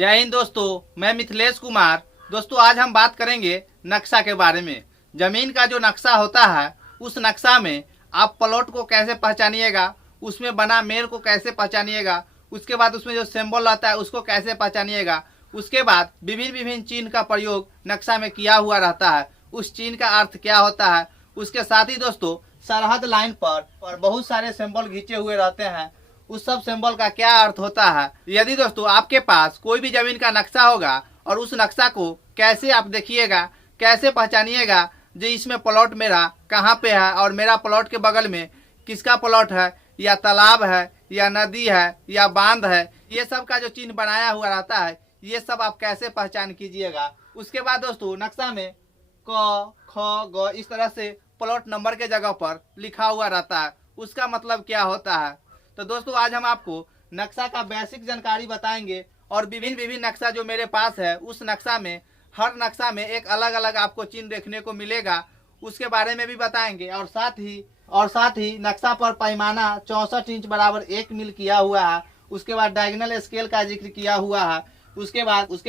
जय हिंद दोस्तों, मैं मिथिलेश कुमार। दोस्तों आज हम बात करेंगे नक्शा के बारे में। जमीन का जो नक्शा होता है उस नक्शा में आप प्लॉट को कैसे पहचानिएगा, उसमें बना मेल को कैसे पहचानिएगा, उसके बाद उसमें जो सिंबल रहता है उसको कैसे पहचानिएगा, उसके बाद विभिन्न विभिन्न चिन्ह का प्रयोग नक्शा में किया हुआ रहता है, उस चिन्ह का अर्थ क्या होता है। उसके साथ ही दोस्तों सरहद लाइन पर बहुत सारे सिंबल खींचे हुए रहते हैं, उस सब सिंबल का क्या अर्थ होता है। यदि दोस्तों आपके पास कोई भी जमीन का नक्शा होगा और उस नक्शा को कैसे आप देखिएगा, कैसे पहचानिएगा जो इसमें प्लॉट मेरा कहाँ पे है और मेरा प्लॉट के बगल में किसका प्लॉट है, या तालाब है या नदी है या बांध है, ये सब का जो चिन्ह बनाया हुआ रहता है ये सब आप कैसे पहचान कीजिएगा। उसके बाद दोस्तों नक्शा में क ख ग इस तरह से प्लॉट नंबर के जगह पर लिखा हुआ रहता है, उसका मतलब क्या होता है। तो दोस्तों आज हम आपको नक्शा का बेसिक जानकारी बताएंगे और विभिन्न विभिन्न नक्शा जो मेरे पास है उस नक्शा में हर नक्शा में एक अलग अलग आपको चिन्ह देखने को मिलेगा, उसके बारे में भी बताएंगे। और साथ ही नक्शा पर पैमाना 64 इंच बराबर 1 मील किया हुआ है। उसके बाद डायगोनल स्केल का जिक्र किया हुआ है। उसके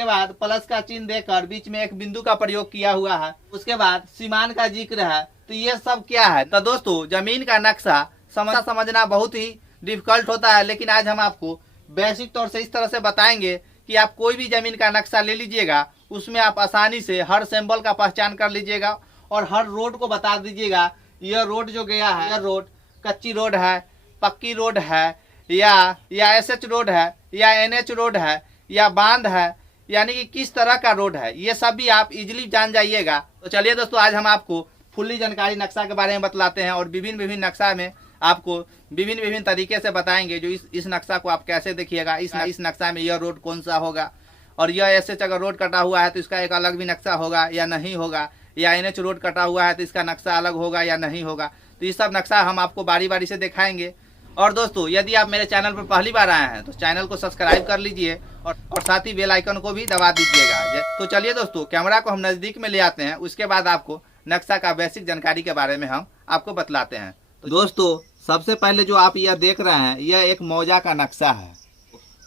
बाद प्लस का चिन्ह देकर बीच में एक बिंदु का प्रयोग किया हुआ है। उसके बाद सीमान का जिक्र है। तो ये सब क्या है। तो दोस्तों जमीन का नक्शा समझना बहुत ही डिफिकल्ट होता है, लेकिन आज हम आपको बेसिक तौर से इस तरह से बताएंगे कि आप कोई भी जमीन का नक्शा ले लीजिएगा, उसमें आप आसानी से हर सिंबल का पहचान कर लीजिएगा और हर रोड को बता दीजिएगा। यह रोड जो गया है, यह रोड कच्ची रोड है, पक्की रोड है, या एसएच रोड है, या एनएच रोड है, या बांध है, यानी कि किस तरह का रोड है, ये सब भी आप इजीली जान जाइएगा। तो चलिए दोस्तों आज हम आपको फुल्ली जानकारी नक्शा के बारे में बतलाते हैं और विभिन्न विभिन्न नक्शा में आपको विभिन्न विभिन्न तरीके से बताएंगे जो इस नक्शा को आप कैसे देखिएगा। इस नक्शा में यह रोड कौन सा होगा, और यह ऐसे अगर रोड कटा हुआ है तो इसका एक अलग भी नक्शा होगा या नहीं होगा, या एनएच रोड कटा हुआ है तो इसका नक्शा अलग होगा या नहीं होगा। तो ये सब नक्शा हम आपको बारी बारी से दिखाएंगे। और दोस्तों यदि आप मेरे चैनल पर पहली बार आए हैं तो चैनल को सब्सक्राइब कर लीजिए और साथ ही बेल आइकन को भी दबा दीजिएगा। तो चलिए दोस्तों कैमरा को हम नज़दीक में ले आते हैं, उसके बाद आपको नक्शा का बेसिक जानकारी के बारे में हम आपको बतलाते हैं। तो दोस्तों सबसे पहले जो आप यह देख रहे हैं यह एक मौजा का नक्शा है।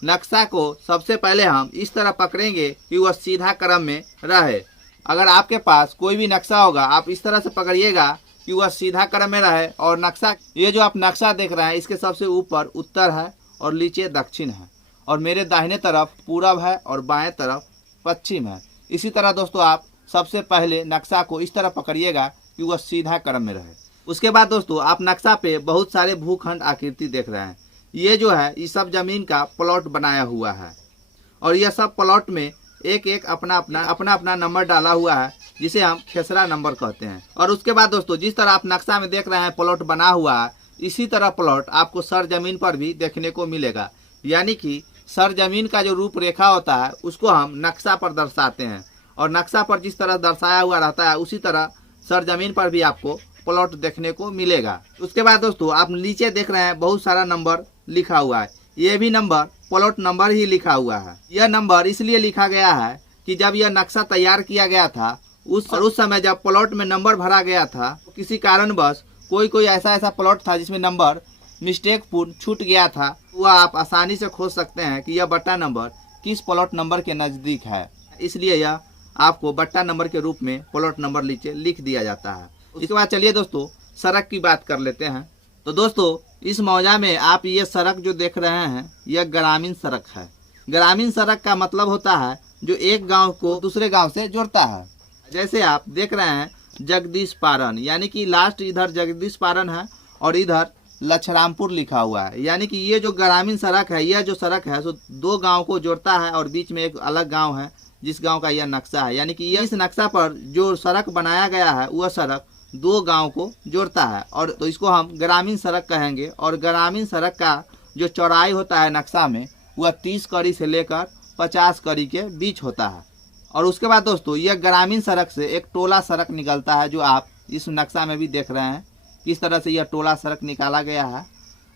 नक्शा को सबसे पहले हम इस तरह पकड़ेंगे कि वह सीधा क्रम में रहे। अगर आपके पास कोई भी नक्शा होगा आप इस तरह से पकड़िएगा कि वह सीधा क्रम में रहे। और नक्शा, ये जो आप नक्शा देख रहे हैं इसके सबसे ऊपर उत्तर है और नीचे दक्षिण है, और मेरे दाहिने तरफ पूरब है और बाएं तरफ पश्चिम है। इसी तरह दोस्तों आप सबसे पहले नक्शा को इस तरह पकड़िएगा कि वह सीधा क्रम में रहे। उसके बाद दोस्तों आप नक्शा पे बहुत सारे भूखंड आकृति देख रहे हैं। ये जो है ये सब जमीन का प्लॉट बनाया हुआ है, और यह सब प्लॉट में एक एक अपना अपना नंबर डाला हुआ है, जिसे हम खेसरा नंबर कहते हैं। और उसके बाद दोस्तों जिस तरह आप नक्शा में देख रहे हैं प्लॉट बना हुआ है, इसी तरह प्लॉट आपको सर जमीन पर भी देखने को मिलेगा। यानी कि सर जमीन का जो रूपरेखा होता है उसको हम नक्शा पर दर्शाते हैं, और नक्शा पर जिस तरह दर्शाया हुआ रहता है उसी तरह सर जमीन पर भी आपको प्लॉट देखने को मिलेगा। उसके बाद दोस्तों आप नीचे देख रहे हैं बहुत सारा नंबर लिखा हुआ है। ये भी नंबर प्लॉट नंबर ही लिखा हुआ है। यह नंबर इसलिए लिखा गया है कि जब यह नक्शा तैयार किया गया था उस समय जब प्लॉट में नंबर भरा गया था, किसी कारणवश कोई ऐसा प्लॉट था जिसमें नंबर मिस्टेक पूर्ण छूट गया था, वह आप आसानी से खोज सकते हैं कि यह बट्टा नंबर किस प्लॉट नंबर के नज़दीक है। इसलिए यह आपको बट्टा नंबर के रूप में प्लॉट नंबर नीचे लिख दिया जाता है। इसके बाद चलिए दोस्तों सड़क की बात कर लेते हैं। तो दोस्तों इस मौजा में आप ये सड़क जो देख रहे हैं यह ग्रामीण सड़क है। ग्रामीण सड़क का मतलब होता है जो एक गांव को दूसरे गांव से जोड़ता है। जैसे आप देख रहे हैं जगदीश पारन, यानी कि लास्ट इधर जगदीश पारन है और इधर लछरामपुर लिखा हुआ है। यानी कि ये जो ग्रामीण सड़क है, यह जो सड़क है सो दो गाँव को जोड़ता है और बीच में एक अलग गाँव है जिस गाँव का यह नक्शा है। यानी कि इस नक्शा पर जो सड़क बनाया गया है वह सड़क दो गांव को जोड़ता है, और तो इसको हम ग्रामीण सड़क कहेंगे। और ग्रामीण सड़क का जो चौड़ाई होता है नक्शा में वह 30 कड़ी से लेकर 50 कड़ी के बीच होता है। और उसके बाद दोस्तों यह ग्रामीण सड़क से एक टोला सड़क निकलता है, जो आप इस नक्शा में भी देख रहे हैं किस तरह से यह टोला सड़क निकाला गया है।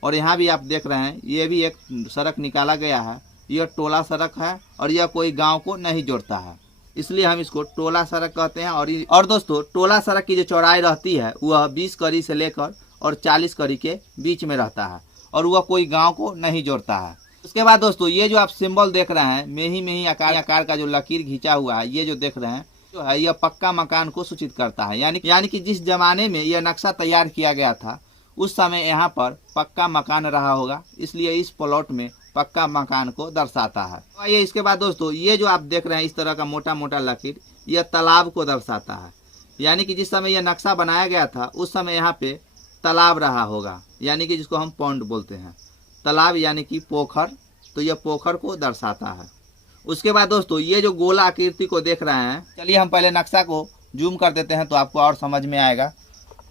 और यहाँ भी आप देख रहे हैं ये भी एक सड़क निकाला गया है। यह टोला सड़क है और यह कोई गाँव को नहीं जोड़ता है, इसलिए हम इसको टोला सड़क कहते हैं। और दोस्तों टोला सड़क की जो चौड़ाई रहती है वह 20 कड़ी से लेकर और 40 कड़ी के बीच में रहता है, और वह कोई गांव को नहीं जोड़ता है। उसके बाद दोस्तों ये जो आप सिंबल देख रहे हैं मेही आकार का जो लकीर खींचा हुआ है, ये जो देख रहे हैं जो है यह पक्का मकान को सूचित करता है। यानी कि जिस जमाने में यह नक्शा तैयार किया गया था उस समय यहाँ पर पक्का मकान रहा होगा, इसलिए इस प्लॉट में पक्का मकान को दर्शाता है। आइए इसके बाद दोस्तों ये जो आप देख रहे हैं इस तरह का मोटा मोटा लकीर, यह तालाब को दर्शाता है। यानी कि जिस समय यह नक्शा बनाया गया था उस समय यहाँ पे तालाब रहा होगा, यानी कि जिसको हम पॉन्ड बोलते हैं, तालाब यानी कि पोखर, तो यह पोखर को दर्शाता है। उसके बाद दोस्तों ये जो गोला आकृति को देख रहे हैं, चलिए हम पहले नक्शा को जूम कर देते हैं तो आपको और समझ में आएगा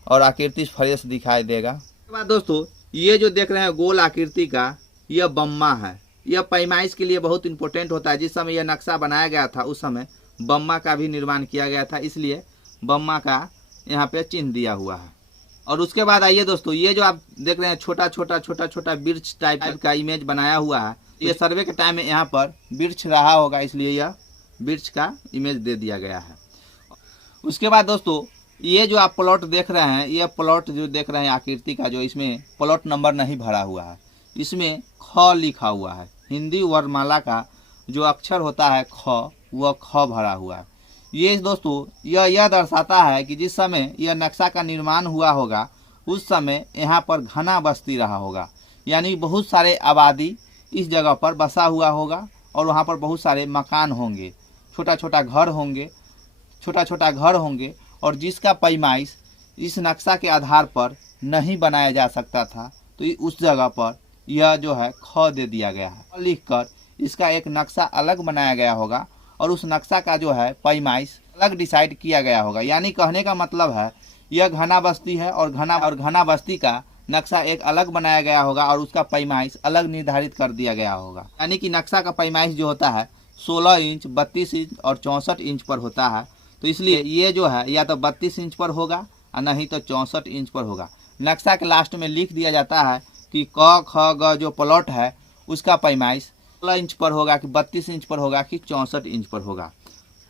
और आकृति फ्रेश दिखाई देगा। उसके बाद दोस्तों ये जो देख रहे हैं गोल आकृति का, यह बम्मा है। यह पैमाइश के लिए बहुत इंपॉर्टेंट होता है। जिस समय यह नक्शा बनाया गया था उस समय बम्मा का भी निर्माण किया गया था, इसलिए बम्मा का यहाँ पे चिन्ह दिया हुआ है। और उसके बाद आइए दोस्तों ये जो आप देख रहे हैं छोटा छोटा वृक्ष टाइप का इमेज बनाया हुआ है, ये सर्वे के टाइम में यहाँ पर वृक्ष रहा होगा, इसलिए यह वृक्ष का इमेज दे दिया गया है। उसके बाद दोस्तों ये जो आप प्लॉट देख रहे हैं, यह प्लॉट जो देख रहे हैं आकृति का, जो इसमें प्लॉट नंबर नहीं भरा हुआ है, इसमें ख लिखा हुआ है। हिंदी वर्णमाला का जो अक्षर होता है ख, वह ख भरा हुआ है। ये दोस्तों यह दर्शाता है कि जिस समय यह नक्शा का निर्माण हुआ होगा उस समय यहाँ पर घना बस्ती रहा होगा, यानी बहुत सारे आबादी इस जगह पर बसा हुआ होगा और वहाँ पर बहुत सारे मकान होंगे, छोटा छोटा घर होंगे और जिसका पैमाइश इस नक्शा के आधार पर नहीं बनाया जा सकता था, तो उस जगह पर यह जो है ख दे दिया गया है। लिखकर इसका एक नक्शा अलग बनाया गया होगा और उस नक्शा का जो है पैमाइश अलग डिसाइड किया गया होगा। यानी कहने का मतलब है यह घना बस्ती है और घना बस्ती का नक्शा एक अलग बनाया गया होगा और उसका पैमाइश अलग निर्धारित कर दिया गया होगा। यानी कि नक्शा का पैमाइश जो होता है 16 इंच, 32 इंच और 64 इंच पर होता है, तो इसलिए ये जो है या तो 32 इंच पर होगा और नहीं तो 64 इंच पर होगा। नक्शा के लास्ट में लिख दिया जाता है कि क ख ग जो प्लॉट है उसका पैमाइश 16 इंच पर होगा कि 32 इंच पर होगा कि 64 इंच पर होगा।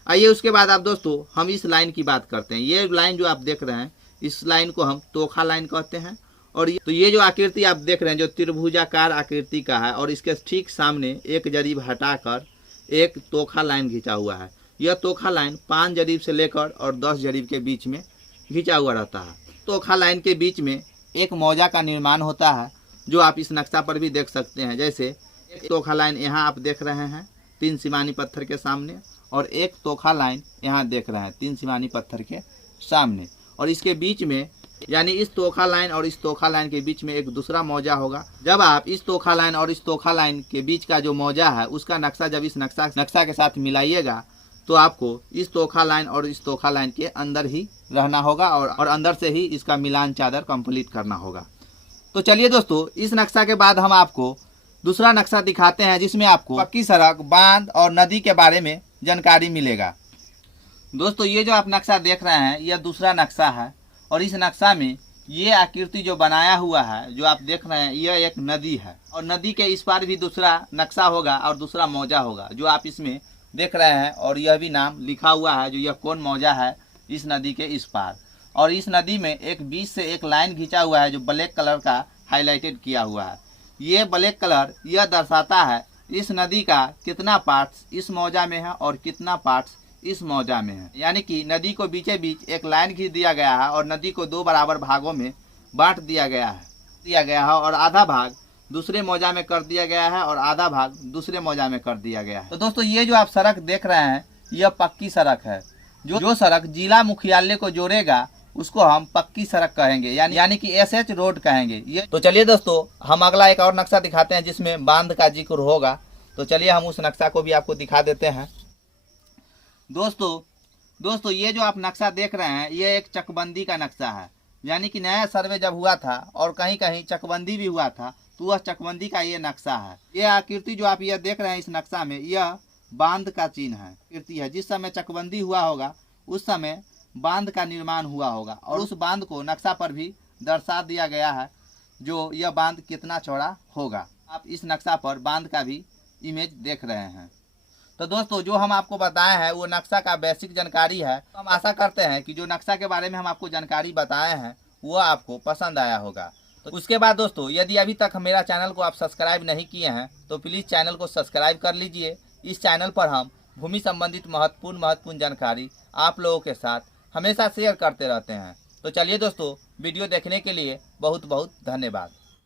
आइए उसके बाद आप दोस्तों हम इस लाइन की बात करते हैं। ये लाइन जो आप देख रहे हैं इस लाइन को हम तोखा लाइन कहते हैं। और ये जो आकृति आप देख रहे हैं जो त्रिभुजाकार आकृति का है और इसके ठीक सामने एक जरीब हटाकर एक तोखा लाइन खींचा हुआ है। यह तोखा लाइन 5 जरीब से लेकर और 10 जरीब के बीच में खींचा हुआ रहता है। तोखा लाइन के बीच में एक मौजा का निर्माण होता है जो आप इस नक्शा पर भी देख सकते हैं। जैसे एक तोखा लाइन यहाँ आप देख रहे हैं 3 सीमानी पत्थर के सामने और एक तोखा लाइन यहाँ देख रहे हैं 3 सीमानी पत्थर के सामने, और इसके बीच में यानी इस तोखा लाइन और इस तोखा लाइन के बीच में एक दूसरा मौजा होगा। जब आप इस तोखा लाइन और इस तोखा लाइन के बीच का जो मौजा है उसका नक्शा जब इस नक्शा के साथ मिलाइएगा तो आपको इस तोखा लाइन और इस तोखा लाइन के अंदर ही रहना होगा और अंदर से ही इसका मिलान चादर कंप्लीट करना होगा। तो चलिए दोस्तों इस नक्शा के बाद हम आपको दूसरा नक्शा दिखाते हैं जिसमें आपको पक्की सड़क, बांध और नदी के बारे में जानकारी मिलेगा। दोस्तों ये जो आप नक्शा देख रहे हैं यह दूसरा नक्शा है और इस नक्शा में ये आकृति जो बनाया हुआ है जो आप देख रहे हैं यह एक नदी है और नदी के इस पार भी दूसरा नक्शा होगा और दूसरा मौजा होगा जो आप इसमें देख रहे हैं, और यह भी नाम लिखा हुआ है जो यह कौन मौजा है इस नदी के इस पार। और इस नदी में एक बीच से एक लाइन खींचा हुआ है जो ब्लैक कलर का हाईलाइटेड किया हुआ है। ये ब्लैक कलर यह दर्शाता है इस नदी का कितना पार्ट्स इस मौजा में है और कितना पार्ट्स इस मौजा में है। यानी कि नदी को बीचे बीच एक लाइन खींच दिया गया है और नदी को 2 बराबर भागों में बांट दिया गया है और आधा भाग दूसरे मौजा में कर दिया गया है और आधा भाग दूसरे मौजा में कर दिया गया है। तो दोस्तों ये जो आप सड़क देख रहे हैं यह पक्की सड़क है। जो सड़क जिला मुख्यालय को जोड़ेगा उसको हम पक्की सड़क कहेंगे, यानी कि एसएच रोड कहेंगे। ये तो चलिए दोस्तों हम अगला एक और नक्शा दिखाते हैं जिसमें बांध का जिक्र होगा। तो चलिए हम उस नक्शा को भी आपको दिखा देते हैं। दोस्तों ये जो आप नक्शा देख रहे हैं ये एक चकबंदी का नक्शा है। यानी कि नया सर्वे जब हुआ था और कहीं कहीं चकबंदी भी हुआ था तो वह चकबंदी का ये नक्शा है। ये आकृति जो आप ये देख रहे हैं इस नक्शा में यह बांध का चिन्ह है, आकृति है। जिस समय चकबंदी हुआ होगा उस समय बांध का निर्माण हुआ होगा और उस बांध को नक्शा पर भी दर्शा दिया गया है जो यह बांध कितना चौड़ा होगा। आप इस नक्शा पर बांध का भी इमेज देख रहे हैं। तो दोस्तों जो हम आपको बताए हैं वो नक्शा का बेसिक जानकारी है। तो हम आशा करते हैं कि जो नक्शा के बारे में हम आपको जानकारी बताए हैं वो आपको पसंद आया होगा। उसके बाद दोस्तों यदि अभी तक मेरा चैनल को आप सब्सक्राइब नहीं किए हैं तो प्लीज़ चैनल को सब्सक्राइब कर लीजिए। इस चैनल पर हम भूमि संबंधित महत्वपूर्ण जानकारी आप लोगों के साथ हमेशा शेयर करते रहते हैं। तो चलिए दोस्तों, वीडियो देखने के लिए बहुत बहुत धन्यवाद।